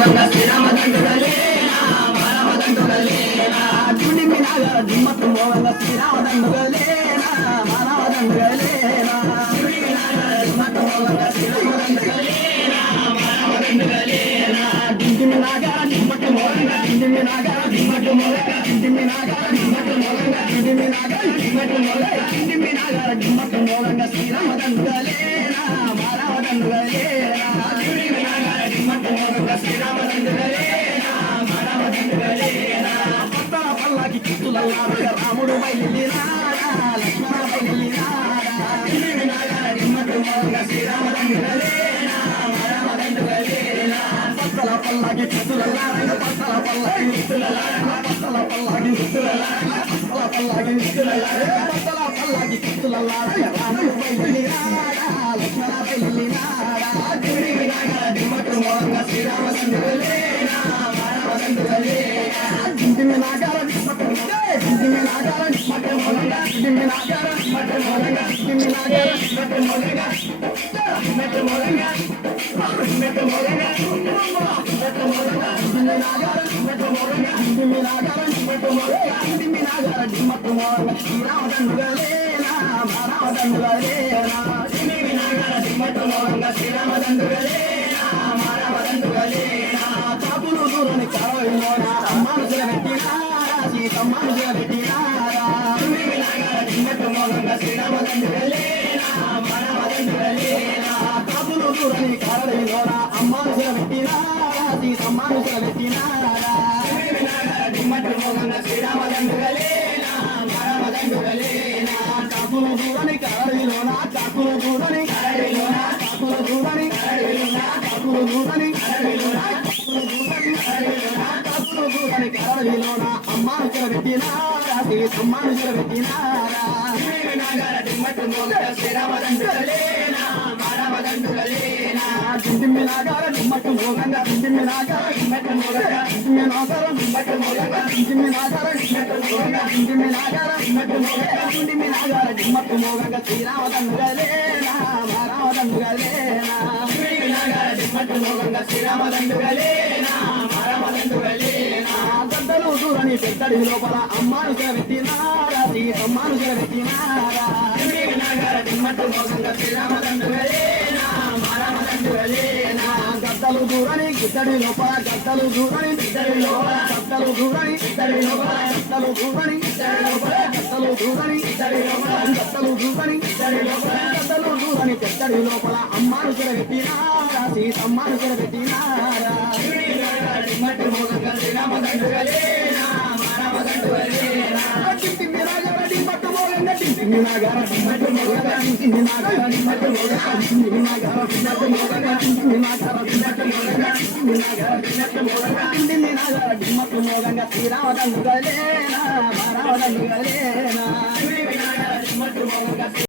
మోగంగా శ్రీరామదండుగలేనా మానవదండుగలేనా దుండిమినాగ దిమ్మట్టు మోగంగా శ్రీరామదండుగలేనా మానవదండుగలేనా దుండిమినాగ దిమ్మట్టు మోగంగా శ్రీరామదండుగలేనా మానవదండుగలేనా దుండిమినాగ దిమ్మట్టు మోగంగా దుండిమినాగ దిమ్మట్టు మోగంగా దుండిమినాగ దిమ్మట్టు మోగంగా దుండిమినాగ దిమ్మట్టు మోగంగా దుండిమినాగ దిమ్మట్టు మోగంగా శ్రీరామదండుగలేనా మానవదండుగలేనా దుండిమినాగ దిమ్మట్టు మోగంగా శ్రీరామదండుగలేనా మానవదండుగలేనా పట్టణ పల్లకి కిత్తులల్లాగా రాముడు బయలుదేరాడా లక్ష్మణ బయలుదేరాడా దుండిమినాగ దిమ్మట్టు మోగంగా శ్రీరామదండుగలేనా మానవదండుగలేనా పట్టణ పల్లకి కిత్తులల్లాగా పట్టణ పల్లకి కిత్తులల్లాగా పట్టణ పల్లకి కిత్తులల్లాగా పట్టణ పల్లకి కిత్తులల్లాగా పట్టణ పల్లకి కిత్తులల్లాగా రాముడు బయలుదేరాడా లక్ష్మణ బయలుదేరాడా దుండిమినాగ దిమ్మట్టు మోగంగా శ్రీరామదండుగలేనా మానవదండుగలేనా దుండిమినాగ దిమ్మట్టు దుండిమినాగ దిమ్మట్టు మోగంగా దుండిమినాగ దిమ్మట్టు మోగంగా దుండిమినాగ దిమ్మట్టు మోగంగా దిమ్మట్టు మోగంగా దిమ్మట్టు మోగంగా దిమ్మట్టు మోగంగా దుండిమినాగ దిమ్మట్టు మోగంగా దుండిమినాగ దిమ్మట్టు మోగంగా దుండిమినాగ దిమ్మట్టు మోగంగా శ్రీరామదండుగలేనా మానవదండుగలేనా దుండిమినాగ దిమ్మట్టు మోగంగా శ్రీరామదండుగలేనా మానవదండుగలేనా కాపులు దూరని కావలిలోనా అమ్మాను పెట్టినారా సీతమ్మను పెట్టినారా దుండిమినాగ దిమ్మట్టు మోగంగా శ్రీరామదండుగలేనా మానవదండుగలేనా కాపులు దూరని కావలిలోనా అమ్మాను పెట్టినారా సీతమ్మను పెట్టినారా దుండిమినాగ దిమ్మట్టు మోగంగా శ్రీరామదండుగలేనా మానవదండుగలేనా కాపులు దూరని కావలిలోనా కాపులు దూరని కావలిలోనా కాపులు దూరని కావలిలోనా కాపులు దూరని కావలిలోనా కాపులు దూరని కావలిలోనా కాపులు దూరని కావలిలోనా అమ్మాను పెట్టినారా సీతమ్మను పెట్టినారా దుండిమినాగ దిమ్మట్టు మోగంగా శ్రీరామదండుగలేనా మానవదండుగలేనా దుండిమినాగ దిమ్మట్టు మోగంగా దుండిమినాగ దిమ్మట్టు మోగంగా దుండిమినాగ దిమ్మట్టు మోగంగా దుండిమినాగ దిమ్మట్టు మోగంగా దుండిమినాగ దిమ్మట్టు మోగంగా దుండిమినాగ దిమ్మట్టు మోగంగా శ్రీరామదండుగలేనా మానవదండుగలేనా దుండిమినాగ దిమ్మట్టు మోగంగా శ్రీరామదండుగలేనా మానవదండుగలేనా గద్దలు దూరని పెద్దడి లోపల అమ్మాను పెట్టినారా సీతమ్మను పెట్టినారా దుండిమినాగ దిమ్మట్టు మోగంగా శ్రీరామదండుగలేనా మానవదండుగలేనా గద్దలు దూరని గిద్దడి లోపల గద్దలు దూరని బిద్దడి లోపల గద్దలు దూరని బిద్దడి లోపల గద్దలు దూరని బిద్దడి లోపల గద్దలు దూరని బిద్దడి లోపల గద్దలు దూరని బిద్దడి లోపల గద్దలు దూరని పెద్దడి లోపల అమ్మాను పెట్టినారా సీతమ్మను పెట్టినారా దుండిమినాగ దిమ్మట్టు మోగంగా శ్రీరామదండుగలేనా మానవదండుగలేనా దుండిమినాగ దిమ్మట్టు మోగంగా దుండిమినాగ దిమ్మట్టు మోగంగా దుండిమినాగ దిమ్మట్టు మోగంగా దుండిమినాగ దిమ్మట్టు మోగంగా దుండిమినాగ దిమ్మట్టు మోగంగా దుండిమినాగ దిమ్మట్టు మోగంగా దుండిమినాగ దిమ్మట్టు మోగంగా శ్రీరామదండుగలేనా మానవదండుగలేనా